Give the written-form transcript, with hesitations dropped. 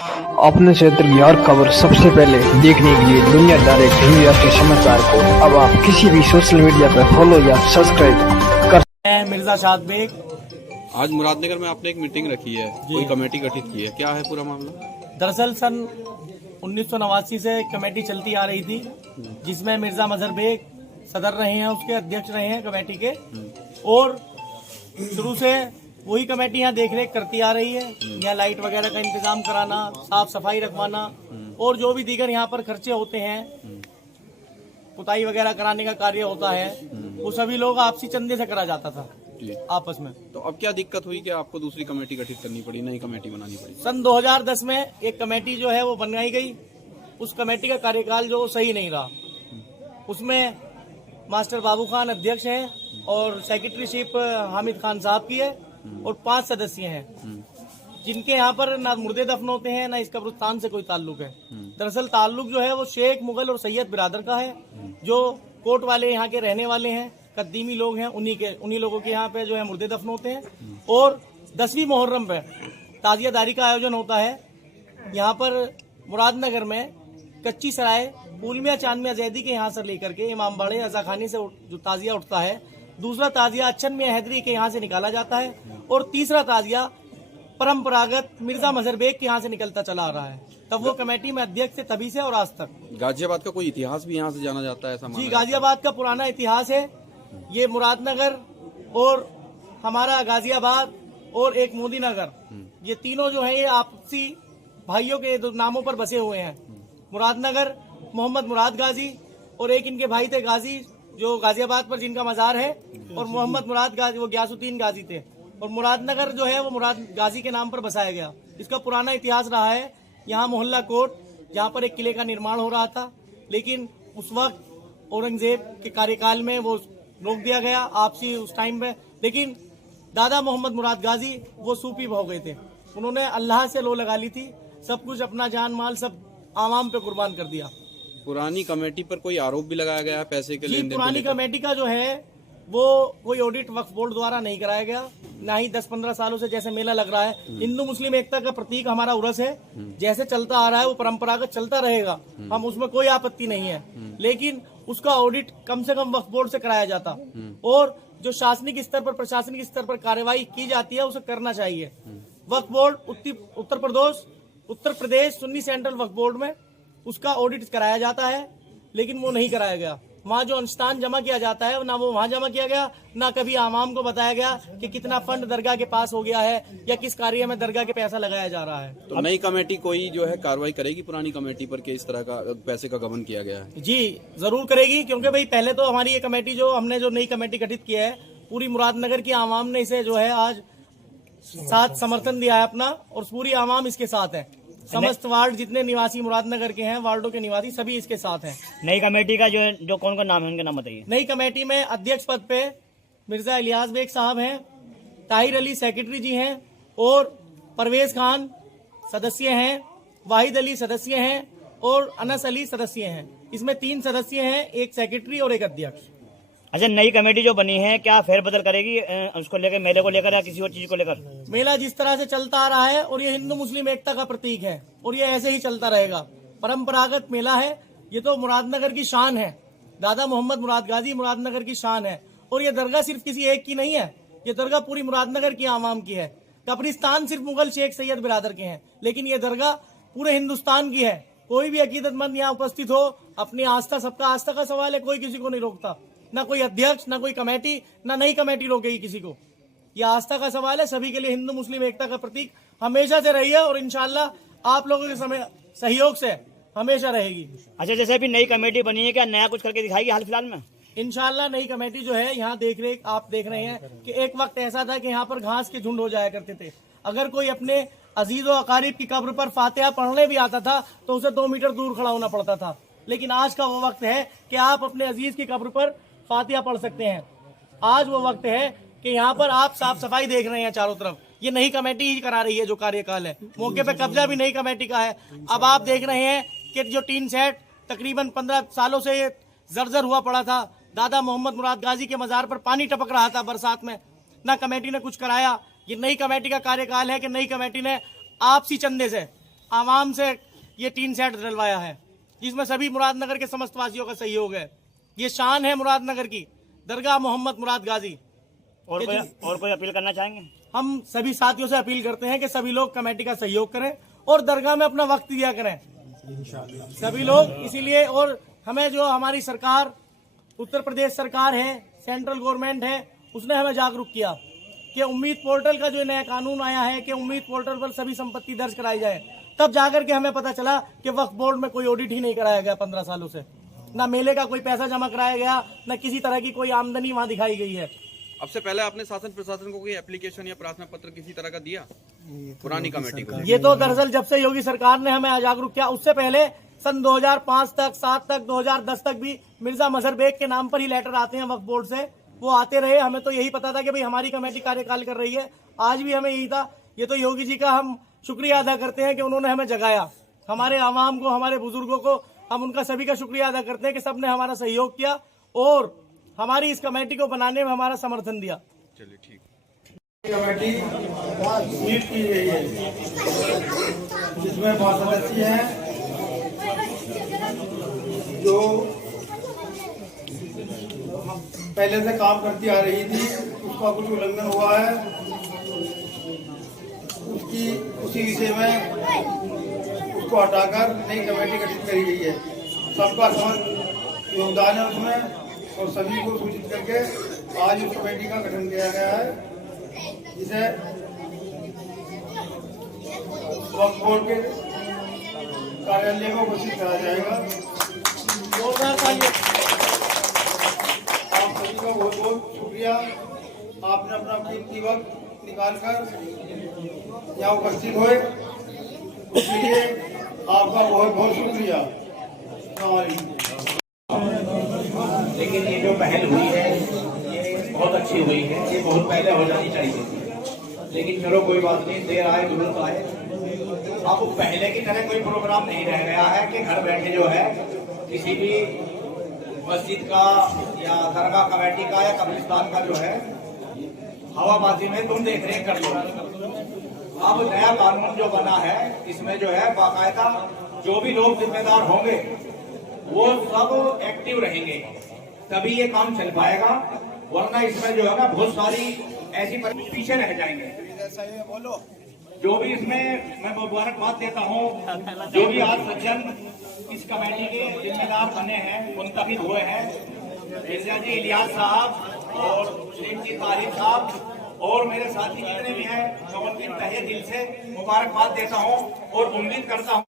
अपने क्षेत्र की हर खबर सबसे पहले देखने के लिए दुनिया डायरेक्ट हिंदी राष्ट्रीय समाचार को अब आप किसी भी सोशल मीडिया पर फॉलो या सब्सक्राइब कर। मैं मिर्जा शाद बेग। आज मुरादनगर में आपने एक मीटिंग रखी है, कोई कमेटी गठित की है, क्या है पूरा मामला? दरअसल सन 1989 से कमेटी चलती आ रही थी, जिसमें मिर्जा मजहर बेग सदर रहे हैं, उसके अध्यक्ष रहे हैं कमेटी के, और शुरू से वही कमेटी यहाँ देख रेख करती आ रही है। यहाँ लाइट वगैरह का इंतजाम कराना, साफ सफाई रखवाना और जो भी दीगर यहाँ पर खर्चे होते हैं, पुताई वगैरह कराने का कार्य होता है, वो सभी लोग आपसी चंदे से करा जाता था आपस में। तो अब क्या दिक्कत हुई कि आपको दूसरी कमेटी गठित करनी पड़ी, नई कमेटी बनानी पड़ी? सन 2010 में एक कमेटी जो है वो बनाई गई। उस कमेटी का कार्यकाल जो सही नहीं रहा, उसमें मास्टर बाबू खान अध्यक्ष हैं और सेक्रेटरीशिप हामिद खान साहब की है और 5 सदस्य हैं, जिनके यहाँ पर ना मुर्दे दफन होते हैं, ना इस कब्रिस्तान से कोई ताल्लुक है। दरअसल ताल्लुक जो है वो शेख, मुगल और सैयद बिरादर का है, जो कोट वाले यहाँ के रहने वाले हैं, कद्दीमी लोग हैं, उन्हीं लोगों के यहाँ पे जो है मुर्दे दफन होते हैं। और 10वीं मुहर्रम पे ताजियादारी का आयोजन होता है। यहाँ पर मुरादनगर में कच्ची सराय पुलमिया चांदमिया जैदी के यहाँ से लेकर के इमाम बाड़े रजा खानी से जो ताजिया उठता है, दूसरा ताजिया अच्छन मियां हैदरी के यहाँ से निकाला जाता है और तीसरा ताजिया परंपरागत मिर्जा मजहर बेग के यहाँ से निकलता चला आ रहा है। तब वो कमेटी में अध्यक्ष थे तभी से और आज तक। गाजियाबाद का कोई इतिहास भी यहाँ से जाना जाता है ऐसा? जी, गाजियाबाद का पुराना इतिहास है। ये मुरादनगर और हमारा गाजियाबाद और एक मोदी नगर, ये तीनों जो है ये आपसी भाइयों के नामों पर बसे हुए हैं। मुरादनगर मोहम्मद मुराद गाजी और एक इनके भाई थे गाजी, जो गाजियाबाद पर जिनका मजार है, और मोहम्मद मुराद गाजी वो ग्यासुद्दीन गाजी थे। और मुरादनगर जो है वो मुराद गाजी के नाम पर बसाया गया। इसका पुराना इतिहास रहा है। यहाँ मोहल्ला कोट, जहाँ पर एक किले का निर्माण हो रहा था, लेकिन उस वक्त औरंगजेब के कार्यकाल में वो रोक दिया गया आपसी उस टाइम में। लेकिन दादा मोहम्मद मुराद गाजी वो सूफी हो गए थे, उन्होंने अल्लाह से लो लगा ली थी, सब कुछ अपना जान माल सब आवाम पे कुर्बान कर दिया। पुरानी कमेटी पर कोई आरोप भी लगाया गया पैसे के लेन देन? पुरानी कमेटी का जो है वो कोई ऑडिट वक्फ बोर्ड द्वारा नहीं कराया गया, ना ही 10-15 सालों से जैसे मेला लग रहा है। हिंदू मुस्लिम एकता का प्रतीक हमारा उर्स है, जैसे चलता आ रहा है वो परंपरागत चलता रहेगा, हम उसमें कोई आपत्ति नहीं है। लेकिन उसका ऑडिट कम से कम वक्फ बोर्ड से कराया जाता, और जो शासनिक स्तर पर, प्रशासनिक स्तर पर कार्रवाई की जाती है उसे करना चाहिए। वक्फ बोर्ड उत्तर प्रदेश सुन्नी सेंट्रल वक्फ बोर्ड में उसका ऑडिट कराया जाता है, लेकिन वो नहीं कराया गया। वहाँ जो अंशदान जमा किया जाता है ना वो वहाँ जमा किया गया, ना कभी आवाम को बताया गया कि कितना फंड दरगाह के पास हो गया है या किस कार्य में दरगाह के पैसा लगाया जा रहा है। तो नई कमेटी कोई जो है कार्रवाई करेगी पुरानी कमेटी पर कि इस तरह का पैसे का गबन किया गया है? जी जरूर करेगी, क्योंकि भाई पहले तो हमारी ये कमेटी जो हमने जो नई कमेटी गठित किया है, पूरी मुरादनगर की आवाम ने इसे जो है आज साथ समर्थन दिया है अपना, और पूरी आवाम इसके साथ है। समस्त वार्ड जितने निवासी मुरादनगर के हैं, वार्डों के निवासी सभी इसके साथ हैं। नई कमेटी का जो कौन कौन नाम है उनके नाम बताइए। नई कमेटी में अध्यक्ष पद पे मिर्जा इलियास बेग साहब हैं, ताहिर अली सेक्रेटरी जी हैं, और परवेज खान सदस्य हैं, वाहिद अली सदस्य हैं और अनस अली सदस्य हैं। इसमें 3 सदस्य हैं, एक सेक्रेटरी और एक अध्यक्ष। अच्छा, नई कमेटी जो बनी है क्या फेरबदल करेगी उसको लेकर, मेले को लेकर या किसी और चीज को लेकर? मेला जिस तरह से चलता आ रहा है, और ये हिंदू मुस्लिम एकता का प्रतीक है, और ये ऐसे ही चलता रहेगा। परंपरागत मेला है, ये तो मुरादनगर की शान है। दादा मोहम्मद मुराद गाजी मुरादनगर की शान है, और ये दरगाह सिर्फ किसी एक की नहीं है, ये दरगाह पूरी मुरादनगर की आवाम की है। कब्रिस्तान सिर्फ मुगल शेख सैयद बिरादर के हैं, लेकिन ये दरगाह पूरे हिंदुस्तान की है। कोई भी अकीदतमंद यहाँ उपस्थित हो, अपनी आस्था, सबका आस्था का सवाल है, कोई किसी को नहीं रोकता, ना कोई अध्यक्ष, ना कोई कमेटी, ना नई कमेटी रोकेगी किसी को। यह आस्था का सवाल है, सभी के लिए हिंदू मुस्लिम एकता का प्रतीक हमेशा से रही है, और इंशाल्लाह आप लोगों के समय सहयोग से हमेशा रहेगी। अच्छा, जैसे अभी नई कमेटी बनी है, क्या नया कुछ करके दिखाएगी हाल फिलहाल में? इंशाल्लाह नई कमेटी जो है यहाँ देख रेख आप देख रहे हैं कि एक वक्त ऐसा था कि यहाँ पर घास के झुंड हो जाया करते थे। अगर कोई अपने अजीज व अकारीब की कब्र पर फातिहा पढ़ने भी आता था तो उसे 2 मीटर दूर खड़ा होना पड़ता था। लेकिन आज का वो वक्त है कि आप अपने अजीज की कब्र पर फातिहा पढ़ सकते हैं। आज वो वक्त है कि यहाँ पर आप साफ सफाई देख रहे हैं चारों तरफ, ये नई कमेटी ही करा रही है जो कार्यकाल है। मौके पे कब्जा भी नई कमेटी का है। अब आप देख रहे हैं कि जो टीन सेट तकरीबन 15 सालों से ये जर्जर हुआ पड़ा था, दादा मोहम्मद मुराद गाजी के मजार पर पानी टपक रहा था बरसात में, ना कमेटी ने कुछ कराया। ये नई कमेटी का कार्यकाल है कि नई कमेटी ने आपसी चंदे से आवाम से ये टीन सेट डलवाया है, जिसमें सभी मुरादनगर के समस्त वासियों का सहयोग है। ये शान है मुरादनगर की, दरगाह मोहम्मद मुराद गाजी। और कोई अपील करना चाहेंगे? हम सभी साथियों से अपील करते हैं कि सभी लोग कमेटी का सहयोग करें और दरगाह में अपना वक्त दिया करें सभी लोग। इसीलिए और हमें जो हमारी सरकार, उत्तर प्रदेश सरकार है, सेंट्रल गवर्नमेंट है, उसने हमें जागरूक किया कि उम्मीद पोर्टल का जो नया कानून आया है कि उम्मीद पोर्टल पर सभी संपत्ति दर्ज कराई जाए। तब जाकर के हमें पता चला कि वक्फ बोर्ड में कोई ऑडिट ही नहीं कराया गया 15 सालों से, ना मेले का कोई पैसा जमा कराया गया, न किसी तरह की कोई आमदनी वहां दिखाई गई है। अब से पहले आपने शासन प्रशासन को कोई एप्लीकेशन या प्रार्थना पत्र किसी तरह का दिया पुरानी कमेटी को? ये तो दरअसल जब से योगी सरकार ने हमें जागरूक किया, उससे पहले सन 2005 तक, 7 तक, 2010 तक भी मिर्जा मजहर बेग के नाम पर ही लेटर आते हैं वक्फ बोर्ड से, वो आते रहे। हमें तो यही पता था कि भाई हमारी कमेटी कार्यकाल कर रही है, आज भी हमें यही था। ये तो योगी जी का हम शुक्रिया अदा करते हैं कि उन्होंने हमें जगाया, हमारे आवाम को, हमारे बुजुर्गों को, हम उनका सभी का शुक्रिया अदा करते हैं कि सबने हमारा सहयोग किया और हमारी इस कमेटी को बनाने में हमारा समर्थन दिया। चलिए ठीक। कमेटी नियुक्त की गई है, जिसमें 5 सदस्य हैं जो पहले से काम करती आ रही थी, उसका कुछ उल्लंघन हुआ है, उसी विषय में उसको हटाकर नई कमेटी गठित करी गई है। सबका समस्त योगदान है उसमें और सभी को सूचित करके आज उस कमेटी का गठन किया गया है, जिसे वक्फ बोर्ड के कार्यालय को घोषित करा जाएगा। आप सभी का बहुत बहुत शुक्रिया, आपने अपना कीमती वक्त निकालकर यहाँ उपस्थित हुए, उसके लिए आपका बहुत बहुत शुक्रिया। लेकिन ये जो पहल हुई है ये बहुत अच्छी हुई है, ये बहुत पहले हो जानी चाहिए थी, लेकिन चलो कोई बात नहीं, देर आए दुरुस्त आए। अब पहले की तरह कोई प्रोग्राम नहीं रह गया है कि घर बैठे जो है किसी भी मस्जिद का या दरगाह कमेटी का या कब्रिस्तान का जो है हवाबाजी में तुम देख रेख कर लो। अब नया कानून जो बना है इसमें जो है बाकायदा जो भी लोग जिम्मेदार होंगे वो सब एक्टिव रहेंगे, तभी ये काम चल पाएगा, वरना इसमें जो है ना बहुत सारी ऐसी पीछे रह जाएंगे। जो भी इसमें मैं मुबारकबाद देता हूँ, जो भी आज सज्जन इस कमेटी के जिम्मेदार बने हैं, मुंतखब हुए हैं, मिर्जा जी इलियास साहब और मुस्लिम जी तारिक साहब और मेरे साथी जितने भी हैं, मैं उनकी तहे दिल से मुबारकबाद देता हूँ और उम्मीद करता हूँ